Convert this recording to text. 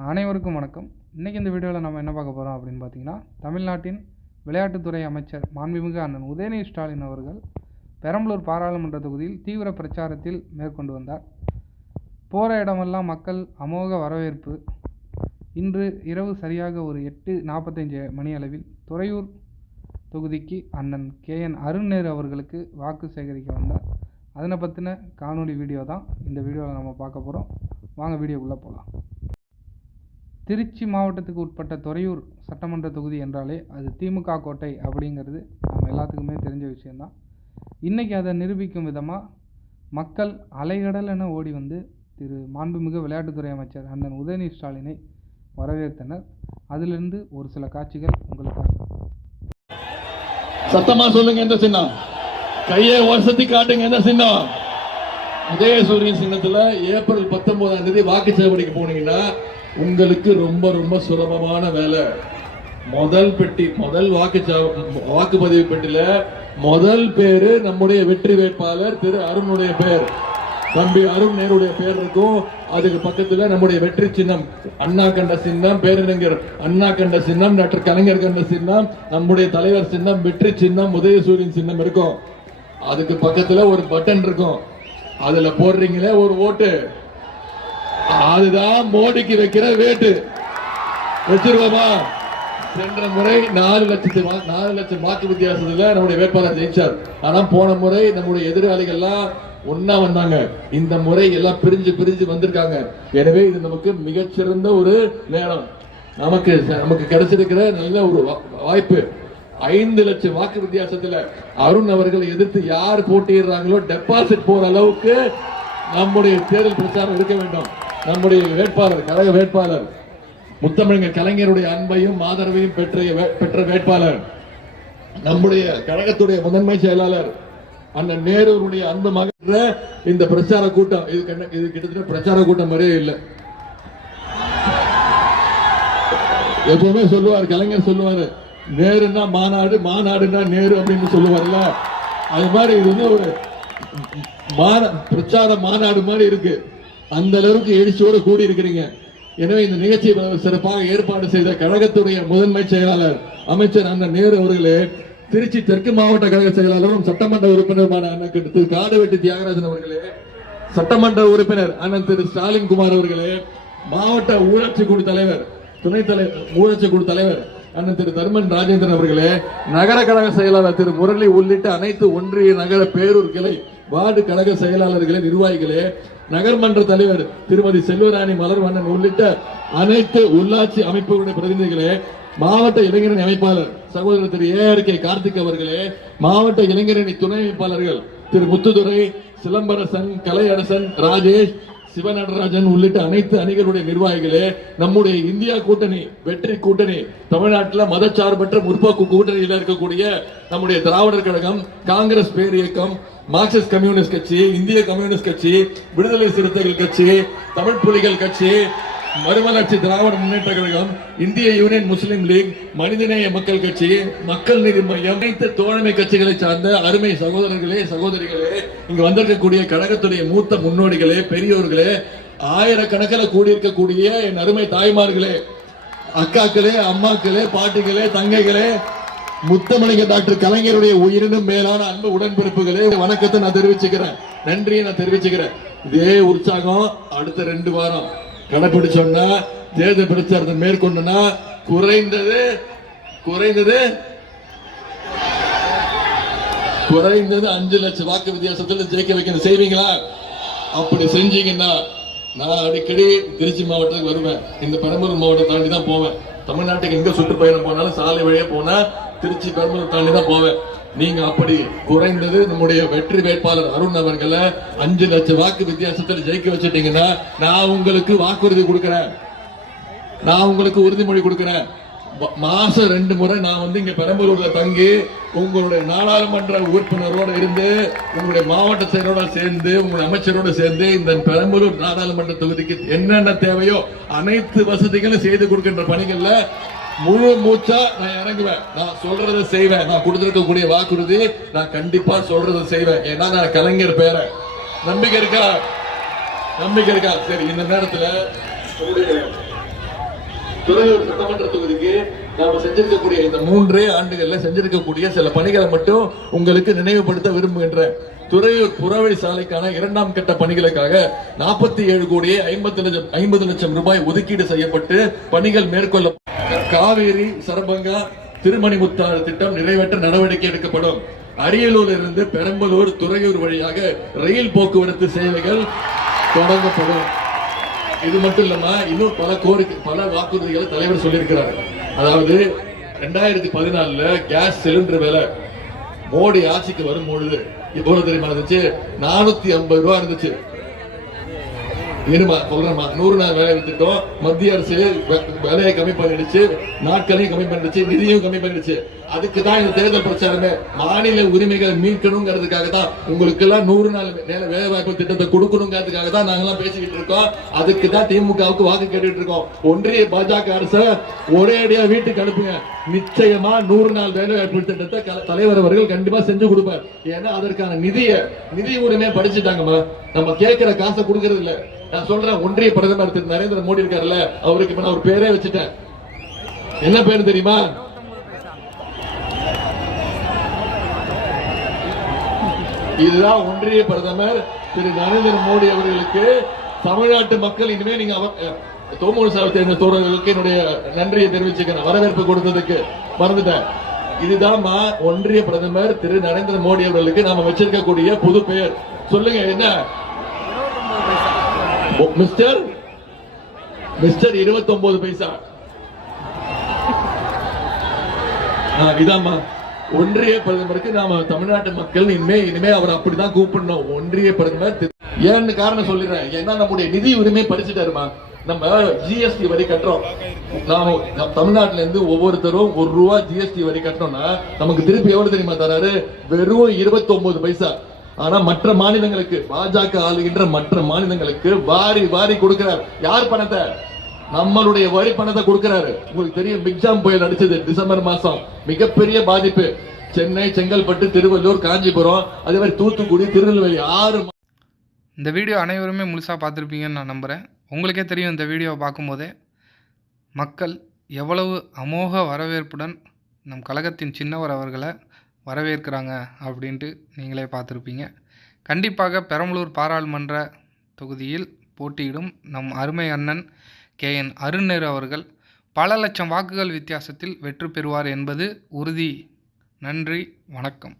அனைவருக்கும் வணக்கம். இன்றைக்கி இந்த வீடியோவில் நம்ம என்ன பார்க்க போகிறோம் அப்படின்னு பார்த்தீங்கன்னா தமிழ்நாட்டின் விளையாட்டுத்துறை அமைச்சர் மாண்புமிகு அண்ணன் உதயநிதி ஸ்டாலின் அவர்கள் பெரம்பலூர் பாராளுமன்ற தொகுதியில் தீவிர பிரச்சாரத்தில் மேற்கொண்டு வந்தார். போகிற இடமெல்லாம் மக்கள் அமோக வரவேற்பு. இன்று இரவு சரியாக ஒரு எட்டு நாற்பத்தஞ்சு மணி அளவில் துறையூர் தொகுதிக்கு அண்ணன் கே என் அருண்நேரு அவர்களுக்கு வாக்கு சேகரிக்க வந்தார். அதனை பற்றின காணொளி வீடியோ தான் இந்த வீடியோவில் நம்ம பார்க்க போகிறோம் வாங்க வீடியோக்குள்ளே போகலாம் திருச்சி மாவட்டத்துக்கு உட்பட்ட துறையூர் சட்டமன்ற தொகுதி என்றாலே அது திமுக கோட்டை அப்படிங்கிறது நம்ம எல்லாத்துக்குமே தெரிஞ்ச விஷயந்தான் இன்றைக்கி அதை நிரூபிக்கும் விதமாக மக்கள் அலைகடல் என ஓடி வந்து திரு மாண்புமிகு விளையாட்டுத்துறை அமைச்சர் அண்ணன் உதயநிதி ஸ்டாலினை வரவேற்றனர். அதிலிருந்து ஒரு சில காட்சிகள் உங்களுக்காக. சத்தமா சொல்லுங்க எந்த சின்னம்? கையை வருஷத்தி காட்டுங்க எந்த சின்னம்? உதயசூரியன் சின்னத்துல ஏப்ரல் பத்தொன்பதாம் தேதி வாக்குச்சாவடிக்கு போனீங்கன்னா உங்களுக்கு ரொம்ப ரொம்ப சுலபமான வேலை. முதல் பெட்டி முதல் வாக்குச்சாவ வாக்குப்பதிவு பெட்டியில முதல் பேரு நம்முடைய வெற்றி வேட்பாளர் திரு அருணுடைய பேர். தம்பி அருண் நேருடைய பேர் இருக்கும். அதுக்கு பக்கத்துல நம்முடைய வெற்றி சின்னம் அண்ணா கண்ட சின்னம் பேரறிஞர் அண்ணா கண்ட சின்னம் டாக்டர் கலைஞர் கண்ட சின்னம் நம்முடைய தலைவர் சின்னம் வெற்றி சின்னம் உதயசூரியன் சின்னம் இருக்கும். அதுக்கு பக்கத்துல ஒரு பட்டன் இருக்கும். அதுல போடுறீங்களே ஒரு ஓட்டு. அதுதான் மோடிக்கு வைக்கிற வேட்டு. வச்சிருவோமா? சென்ற முறை நாலு லட்சத்து வா- நாலு லட்சம் வாக்கு வித்தியாசத்துல நம்முடைய வேட்பாளர் ஜெயிச்சார். ஆனா போன முறை நம்முடைய எதிராளிகள்லாம் ஒன்னா வந்தாங்க. இந்த முறை எல்லாம் பிரிஞ்சு பிரிஞ்சு வந்திருக்காங்க. எனவே இது நமக்கு மிகச்சிறந்த ஒரு நேரம். நமக்கு நமக்கு கிடைச்சிருக்கிற நல்ல ஒரு வா- வாய்ப்பு. ஐந்து லட்சம் வாக்கு வித்தியாசத்துல அருண் அவர்களை எதிர்த்து யார் போட்டியிடுறாங்களோ டெபாசிட் போற அளவுக்கு நம்முடைய தேர்தல் பிரச்சாரம் இருக்க வேண்டும். நம்முடைய வேட்பாளர் கழக வேட்பாளர் முத்தமிழர் கலைஞருடைய அன்பையும் ஆதரவையும் பெற்ற வே- பெற்ற வேட்பாளர் நம்முடைய கழகத்துடைய முதன்மை செயலாளர் அண்ணன் நேருடைய அன்பு மகன்ற இந்த பிரச்சார கூட்டம். இது இது கிட்டத்தட்ட பிரச்சார கூட்டம் மாதிரியே இல்லை. எப்பவுமே சொல்லுவார் கலைஞர் சொல்லுவார் நேருன்னா மாநாடு மாநாடுன்னா நேரு அப்படின்னு சொல்லுவார்ல அது மாதிரி இது வந்து ஒரு பிரச்சார மாநாடு மாதிரி இருக்கு. அந்த அளவுக்கு எழுச்சியோடு கூடி இருக்கிறீங்க எனவே இந்த நிகழ்ச்சியை சிறப்பாக ஏற்பாடு செய்த கழகத்துடைய முதன்மை செயலாளர் அமைச்சர் அண்ணன் நேரு அவர்களே திருச்சி தெற்கு மாவட்ட கழக செயலாளரும் சட்டமன்ற உறுப்பினருமான அண்ணன் திரு காடுவெட்டி தியாகராஜன் அவர்களே சட்டமன்ற உறுப்பினர் அண்ணன் திரு ஸ்டாலின் குமார் அவர்களே மாவட்ட ஊராட்சி குழு தலைவர் துணைத் தலைவர் ஊராட்சி குழு தலைவர் அண்ணன் திரு தர்மன் ராஜேந்திரன் அவர்களே நகர கழக செயலாளர் திரு முரளி உள்ளிட்ட அனைத்து ஒன்றிய நகர பேரூர் கிளை வார்டு கழக செயலாளர்களே நிர்வாகிகளே நகர்மன்ற தலைவர் திருமதி செல்வராணி மலர்வண்ணன் உள்ளிட்ட அனைத்து உள்ளாட்சி அமைப்புகளுடைய பிரதிநிதிகளே மாவட்ட இளைஞரணி அமைப்பாளர் சகோதரர் Thiru A R K Karthik அவர்களே மாவட்ட இளைஞரணி துணை அமைப்பாளர்கள் திரு முத்துதுரை சிலம்பரசன் கலையரசன் ராஜேஷ் சிவநடராஜன் உள்ளிட்ட அனைத்து அணிகளுடைய நிர்வாகிகளே நம்முடைய இந்தியா கூட்டணி வெற்றி கூட்டணி தமிழ்நாட்டில் மதச்சார்பற்ற முற்போக்கு கூட்டணியில் இருக்கக்கூடிய நம்முடைய திராவிடர் கழகம் காங்கிரஸ் பேர் இயக்கம் மார்க்சிஸ்ட் கம்யூனிஸ்ட் கட்சி இந்திய கம்யூனிஸ்ட் கட்சி விடுதலை சிறுத்தைகள் கட்சி தமிழ் புலிகள் கட்சி மறுமலர்ச்சி திராவிட முன்னேற்ற கழகம் இந்திய யூனியன் முஸ்லீம் லீக் மனிதநேய மக்கள் கட்சி மக்கள் நீதி மையம் அனைத்து தோழமை கட்சிகளை சார்ந்த அருமை சகோதரர்களே சகோதரிகளே இங்கு வந்திருக்கக்கூடிய கழகத்துடைய மூத்த முன்னோடிகளே பெரியோர்களே ஆயிரக்கணக்கில் கூடியிருக்கக்கூடிய என் அருமை தாய்மார்களே அக்காக்களே அம்மாக்களே பாட்டிகளே தங்கைகளே முத்தமலிங்க டாக்டர் கலைஞருடைய உயிரினும் மேலான அன்பு உடன்பிறப்புகளே வணக்கத்தை நான் தெரிவிச்சுக்கிறேன். நன்றியை நான் தெரிவிச்சுக்கிறேன். இதே உற்சாகம் அடுத்த ரெண்டு வாரம். கடைபிடிச்சோம்னா தேர்தல் பிரச்சாரத்தை மேற்கொண்டோம்னா குறைந்தது குறைந்தது குறைந்தது அஞ்சு லட்சம் வாக்கு வித்தியாசத்தில் ஜெயிக்க வைக்கணும். செய்வீங்களா? அப்படி செஞ்சீங்கன்னா நான் அடிக்கடி திருச்சி மாவட்டத்துக்கு வருவேன். இந்த பெரம்பலூர் மாவட்டம் தாண்டி தான் போவேன். தமிழ்நாட்டுக்கு எங்க சுற்றுப்பயணம் போனாலும் சாலை வழியா போனா திருச்சி பெரம்பலூர் தாண்டி தான் போவேன். நீங்க அப்படி குறைந்தது நம்முடைய வெற்றி வேட்பாளர் அருண் அவர்களை அஞ்சு லட்சம் வாக்கு வித்தியாசத்தில் ஜெயிக்க வச்சுட்டீங்கன்னா நான் உங்களுக்கு வாக்குறுதி கொடுக்கிறேன். நான் உங்களுக்கு உறுதிமொழி கொடுக்கிறேன். மாசம் ரெண்டு முறை நான் வந்து இங்க பெரம்பலூர்ல தங்கி உங்களுடைய நாடாளுமன்ற உறுப்பினரோட இருந்து உங்களுடைய மாவட்ட செயலோட சேர்ந்து உங்களுடைய அமைச்சரோட சேர்ந்து இந்த பெரம்பலூர் நாடாளுமன்ற தொகுதிக்கு என்னென்ன தேவையோ அனைத்து வசதிகளும் செய்து கொடுக்கின்ற பணிகள்ல முழு மூச்சா நான் இறங்குவேன். நான் சொல்றதை செய்வேன். நான் கொடுத்திருக்கக்கூடிய வாக்குறுதி நான் கண்டிப்பா சொல்றதை செய்வேன். ஏன்னா நான் கலைஞர் பேரை. நம்பிக்கை இருக்கா? நம்பிக்கை இருக்கா? சரி இந்த நேரத்துல துறையூர் சட்டமன்ற தொகுதிக்கு நாம செஞ்சிருக்கக்கூடிய இந்த மூன்றே ஆண்டுகள்ல செஞ்சிருக்கக்கூடிய சில பணிகளை மட்டும் உங்களுக்கு நினைவுபடுத்த விரும்புகின்றேன். துறையூர் புறவழி சாலைக்கான இரண்டாம் கட்ட பணிகளுக்காக நாற்பத்தி ஏழு கோடியே ஐம்பது லட்சம் ஐம்பது லட்சம் ரூபாய் ஒதுக்கீடு செய்யப்பட்டு பணிகள் மேற்கொள்ள காவேரி சரபங்கா திருமணிமுத்தாறு திட்டம் நிறைவேற்ற நடவடிக்கை எடுக்கப்படும். அரியலூர் இருந்து பெரம்பலூர் துறையூர் வழியாக ரயில் போக்குவரத்து சேவைகள் தொடங்கப்படும். இது மட்டும் இல்லாம இன்னும் பல கோரிக்கை பல வாக்குறுதிகளை தலைவர் சொல்லியிருக்கிறார். அதாவது ரெண்டாயிரத்தி பதினாலுல கேஸ் சிலிண்டர் விலை மோடி ஆட்சிக்கு வரும் பொழுது எவ்வளவு தெரியுமா இருந்துச்சு? நானூத்தி ஐம்பது ரூபா இருந்துச்சு. இருமா சொல்றேம்மா. நூறு நாள் வேலை வித்துட்டோம். மத்திய அரசு வே- வேலையை கம்மி பண்ணிடுச்சு. நாட்களையும் கம்மி பண்ணிடுச்சு. நிதியும் கம்மி பண்ணிடுச்சு. அதுக்கு தான் இந்த தேர்தல் பிரச்சாரமே. மாநில உரிமைகளை மீட்கணுங்கிறதுக்காக தான் உங்களுக்கு எல்லாம் நூறு நாள் வேலை வேலை வாய்ப்பு திட்டத்தை கொடுக்கணுங்கிறதுக்காக தான் நாங்கெல்லாம் பேசிக்கிட்டு இருக்கோம். அதுக்கு தான் திமுகவுக்கு வாக்கு கேட்டுட்டு இருக்கோம். ஒன்றிய பாஜக அரசு ஒரே அடியா வீட்டுக்கு அனுப்புங்க. நிச்சயமா நூறு நாள் வேலை வாய்ப்பு திட்டத்தை க- தலைவர் அவர்கள் கண்டிப்பா செஞ்சு கொடுப்பார். ஏன்னா அதற்கான நிதியை நிதி உரிமையை படிச்சுட்டாங்கம்மா. நம்ம கேட்கிற காசை கொடுக்கறது இல்லை. நான் சொல்றேன் ஒன்றிய பிரதமர் திரு. நரேந்திர மோடி இருக்காருல்ல அவருக்கு நான் ஒரு பேரே வச்சுட்டேன். என்ன பேரு தெரியுமா? இதுதான் ஒன்றிய பிரதமர் திரு. நரேந்திர மோடி அவர்களுக்கு தமிழ்நாட்டு மக்கள் இனிமே நீங்க அவர் தோமூர் சார் தேர்ந்த தோழர்களுக்கு என்னுடைய நன்றியை தெரிவிச்சுக்கிறேன் வரவேற்பு கொடுத்ததுக்கு மறந்துட்டேன். இதுதான் ஒன்றிய பிரதமர் திரு. நரேந்திர மோடி அவர்களுக்கு நாம வச்சிருக்கக்கூடிய புது பெயர் சொல்லுங்க என்ன? மிஸ்டர் மிஸ்டர் மிஸ்டர் 29 பைசா. ஆ, இதாம்மா. ஒன்றிய பிரதமருக்கு நாம தமிழ்நாட்டு மக்கள் இனிமே இனிமே அவர் அப்படிதான் கூப்பிடணும். ஒன்றிய பிரதமர் ஏன்னு காரணம் சொல்லிடுறேன். ஏன்னா நம்முடைய நிதி உரிமை பறிச்சுட்டாருமா. நம்ம ஜிஎஸ்டி வரி கட்டுறோம். நாம தமிழ்நாட்டுல இருந்து ஒவ்வொருத்தரும் ஒரு ரூபா ஜிஎஸ்டி வரி கட்டணும்னா நமக்கு திருப்பி எவ்வளவு தெரியுமா தராரு? வெறும் 29 பைசா. ஆனா மற்ற மாநிலங்களுக்கு பாஜக ஆளுகின்ற மற்ற மாநிலங்களுக்கு வாரி வாரி கொடுக்கிறார். யார் பணத்தை? நம்மளுடைய வரி பணத்தை கொடுக்கிறாரு. உங்களுக்கு தெரியும் பிக்ஜாம் புயல் அடிச்சது டிசம்பர் மாசம். மிகப்பெரிய பாதிப்பு. சென்னை செங்கல்பட்டு திருவள்ளூர் காஞ்சிபுரம் அதே மாதிரி தூத்துக்குடி திருநெல்வேலி ஆறு இந்த வீடியோ அனைவருமே முழுசாக பார்த்துருப்பீங்கன்னு நான் நம்புகிறேன் உங்களுக்கே தெரியும் இந்த வீடியோவை பார்க்கும்போதே மக்கள் எவ்வளவு அமோக வரவேற்புடன் நம் கழகத்தின் சின்னவர் அவர்களை வரவேற்கிறாங்க அப்படின்ட்டு நீங்களே பார்த்துருப்பீங்க. கண்டிப்பாக பெரம்பலூர் பாராளுமன்ற தொகுதியில் போட்டியிடும் நம் அருமை அண்ணன் கே. என். அருணேரு அவர்கள் பல லட்சம் வாக்குகள் வித்தியாசத்தில் வெற்றி பெறுவார் என்பது உறுதி. நன்றி. வணக்கம்.